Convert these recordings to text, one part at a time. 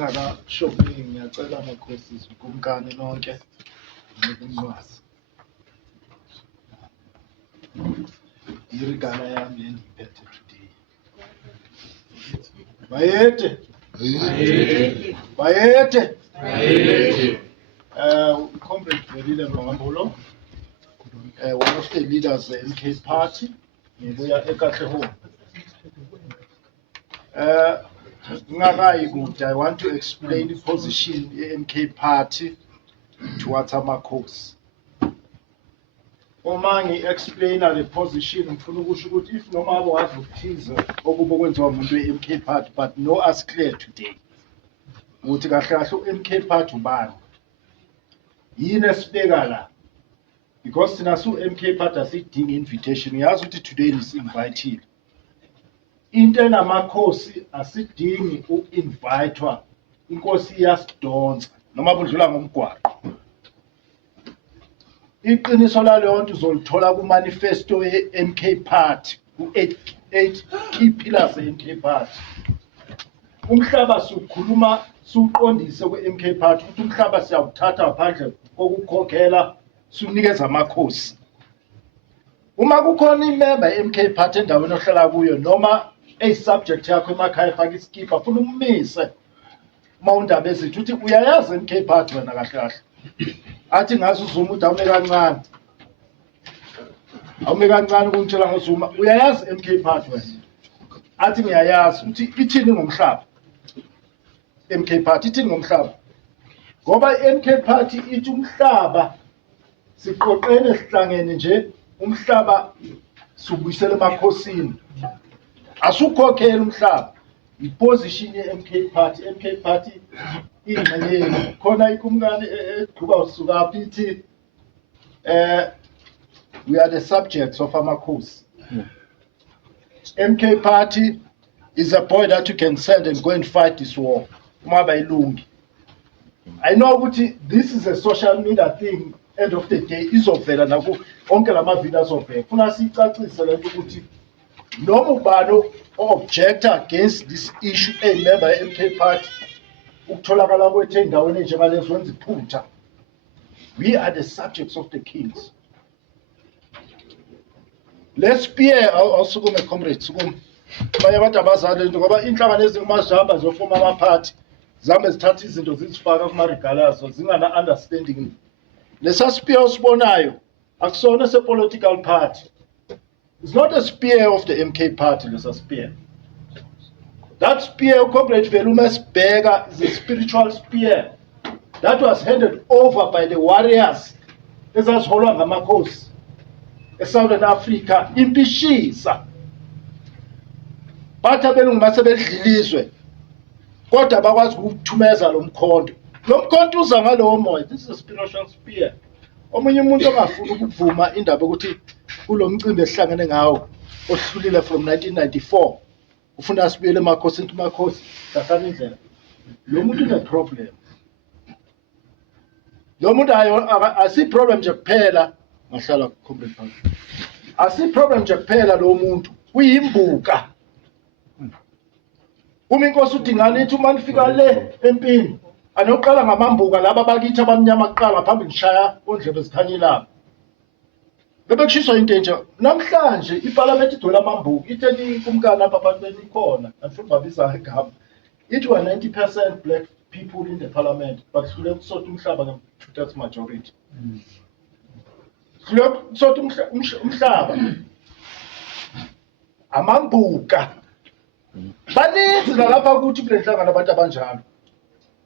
ngingakashomi ngiyacela amakhosi kumkani nonke nokumwazi irigala yami endiphethe today. Bayete Comrade Velile Mbangambulo, one of the leaders MK Party ngibuya eKatlehong. I want to explain the position MK Party towards amakhosi. Uma ngi-explain the position ngifuna ukusho ukuthi if noma abo wazi ukuthize okuba kwenziwa umuntu we-MK Party, but no us clear today ukuthi kahle kahle u-MK Party ubani yini esibeka la, because thina su-MK Party asidingi invitation. Ngiyazi ukuthi today nisi-invitile into enamakhosi asidingi u-invitwa, inkosi iyasidonsa noma budlula ngomgwaqo. Iqiniso laleyo nto uzolithola ku-manifesto ye-MK Party, ku-8 key pillars ye-MK Party. Umhlaba sikhuluma siqondise kwe-MK Party ukuthi umhlaba siyawuthatha ngaphandle kokukhokhela sinikeza amakhosi. Uma kukhona imember ye-MK Party endaweni ohlala kuyo noma subject yakho emakhaya faka iskipa ufuna ummise uma undaba ezithi uthi uyayazi MK Party wena kahle kahle, athi ngazi uZuma uthi awume kancane ukungitshela ngoZuma uyayazi MK Party wena, athi ngiyayazi uthi ithini ngomhlaba. MK Party ithini ngomhlaba ngoba MK Party ithi umhlaba siqoqene sihlangene nje, umhlaba subuyisela emakhosini asukhokhela umhlaba. Iposition ye-MK Party, MK Party ingxenye khona ikumkani egquba usuka ithi we are the subjects of amakhosi. MK Party is a boy that you can send and go and fight this war. Uma bayilungi. I know ukuthi this is a social media thing, end of the day izovela naku onke lama video azovela. Funa sicacise lento ukuthi noma ubani object against this issue a member MK Party ukutholakala kwethu endaweni enjengalezo wenza iphutha. We are the subjects of the kings. Let's spear awusukume comrades sukume baye abantu abazali into ngoba inhlangano ezingumazihamba zofoma amaphathi zambe zithatha izinto zizifaka kumarigalazo zingana understanding. Lesa spear usibonayo akusona se political party. It's not a spear of the MK Party, lesa spear. That spear, Comrade Velume Sibheka, is a spiritual spear that was handed over by the warriors ezaziholwa ngamakhosi eSouthern Africa impishisa. Bathi abelungu base bedlilizwe kodwa bakwazi ukuthumeza lo mkhonto. Lo mkhonto uza ngalowo moya. This is a spiritual spear. Omunye umuntu ongafuni ukuvuma indaba ukuthi kulo mcimbi esihlangene ngawo ohlulile from 1994 ufuna asibuyele emakhosini into makhosi dasana indlela. Lo muntu une problem. Lo muntu asi problem nje kuphela ngahlala Comrade Phanga. Asi problem nje kuphela lo muntu uyimbuka. Uma inkosi udingana ithi uma nifika le empini anoqala ngamambuka laba bakithi abamnyama kuqala phambili ngishaya ondlebe zikhanyilapha. Bebekushiswa into enje namhlanje iparliament idwela amambuka itheni kumkani apha abantu benikhona afuna babiza igama ithi wa 90% black people in the parliament but hlule kusota umhlaba nge-2/3 majority. Hlule kusota umhlaba amambuka baninzi nalapha ukuthi kule nhlangano abantu abanjalo.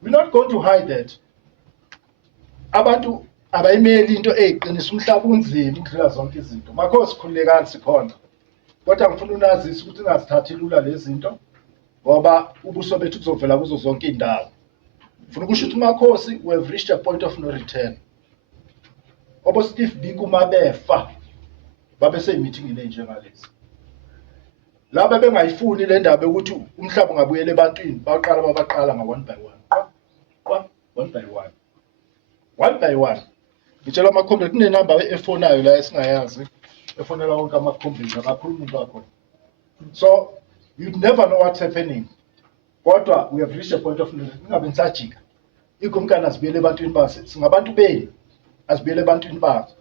We're not going to hide that. Abantu abayimeli into eyiqinisa umhlaba unzima ukudlula zonke izinto. Makhosi khululekani sikhona. Kodwa ngifuna unazise ukuthi ungazithathi lula lezi zinto ngoba ubuso bethu kuzovela kuzo zonke indawo. Ngifuna ukusho ukuthi makhosi we have reached a point of no return. Obo Steve Biko mabefa babe seyimithingini enjengalezi. Laba bengayifuni le ndaba ukuthi umhlaba ungabuyela ebantwini babaqala nga one by one. Ngitshela amakhombisi kunenamba efonayo la esingayazi efonela wonke amakhombisi akakhuluma umuntu wakho. So you'd never know what's happening. kodwa we have reached a point of ingabe nisajika ikumkani azibuyele ebantwini bazo singabantu beni azibuyele ebantwini bazo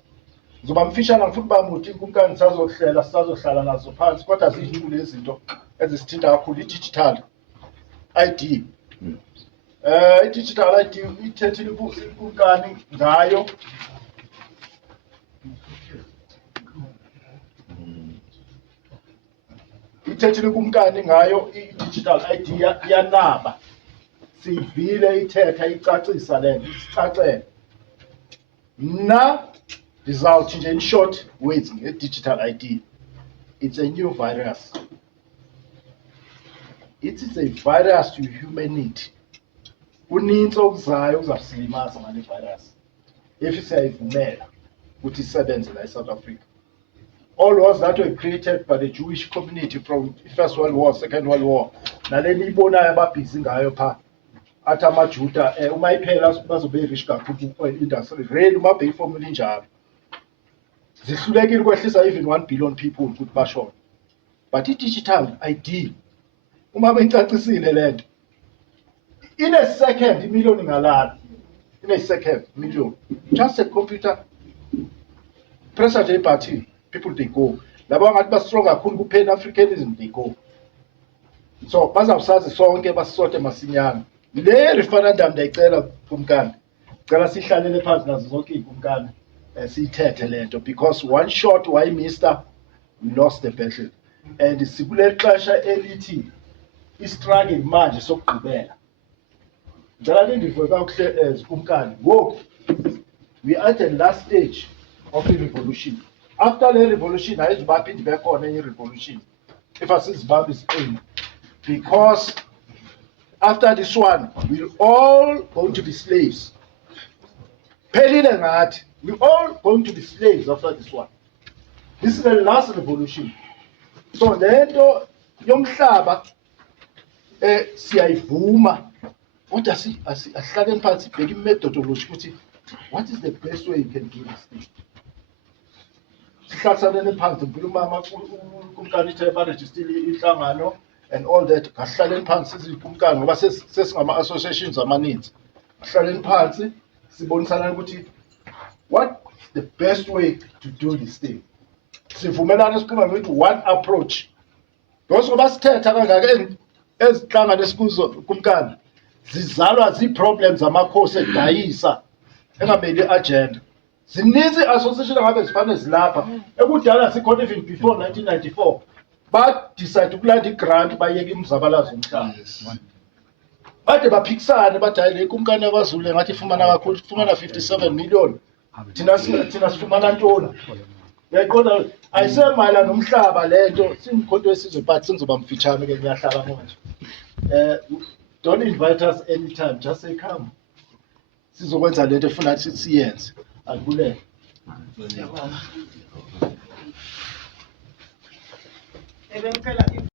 ngizoba mfishana ngifuna uba muthi ikumkani sisazohlala nazo phansi kodwa ziyinkulu izinto ezisithinta kakhulu i-digital ID i-digital ID ithethile ikumkani ngayo ithethile ikumkani ngayo i-digital ID yanaba siyivile ithetha icacisa lento isicacele mna ndizawuthi nje in short words nge-digital ID it's a new virus it is a virus to humanity unintsi okuzayo uzasilimaza ngale virus if siyayivumela ukuthi isebenze la eSouth Africa. All wars that were created by the Jewish community from the First World War, Second World War, naleni ibonayo ababhizi ngayo pha athi amaJuda uma iphela bazobe rich kakhulu ku-industry really uma bheka formula injalo zihlulekile ukwehlisa even 1 billion people ukuthi bashone but i-digital ID uma beyicacisile lento in a second million ingalala in a second million just a computer press a button people they go laba ngathi ba strong kakhulu ku pan africanism they go so bazawusazi sonke basisote masinyana le referendum ndayicela kumkani cela sihlalele phansi nazo zonke ikumkani siyithethe lento because one shot why Mr lost the battle and sikule xesha elithi istruggle manje sokugqibela ngicela nindivwe kakuhle kumkani ngoku we are at the last stage of the revolution. After the revolution, I used to be back on any revolution. If I see Zimbabwe is in, because after this one, we're all going to be slaves. Petty than that, we're all going to be slaves after this one. This is the last revolution. So then, yomhlaba siyayivuma. What does it? A certain party begging methodology. What is the best way you can do this thing? Sihlalane phansi ngikhuluma kumkani Themba register inhlangano and all that kahlaleni phansi sizikumkani ngoba sesingama associations amaninzi kahlaleni phansi sibonisana ukuthi what the best way to do this thing sivumelana sikhuluma ukuthi one approach because ngoba sithetha kangaka ezihlangano esikuzo kumkani zizalwa zi-problems amakhosi edayisa engameli agenda zininzi association ngabe zifane zilapha ekudala sikhona even before 1994 but decide ukulanda igrant bayeka imzabalazo omhlaba bade baphikisana bathi hayi le kumkani yaKwaZulu ngathi ifumana kakhulu ifumana 57 million thina sifumana ntoni yayiqonda ayisemayela nomhlaba lento singikhonto esizwe but singizoba mfitshane ke ngiyahlala manje don't invite us anytime just say come sizokwenza lento efuna ukuthi siyenze akubulele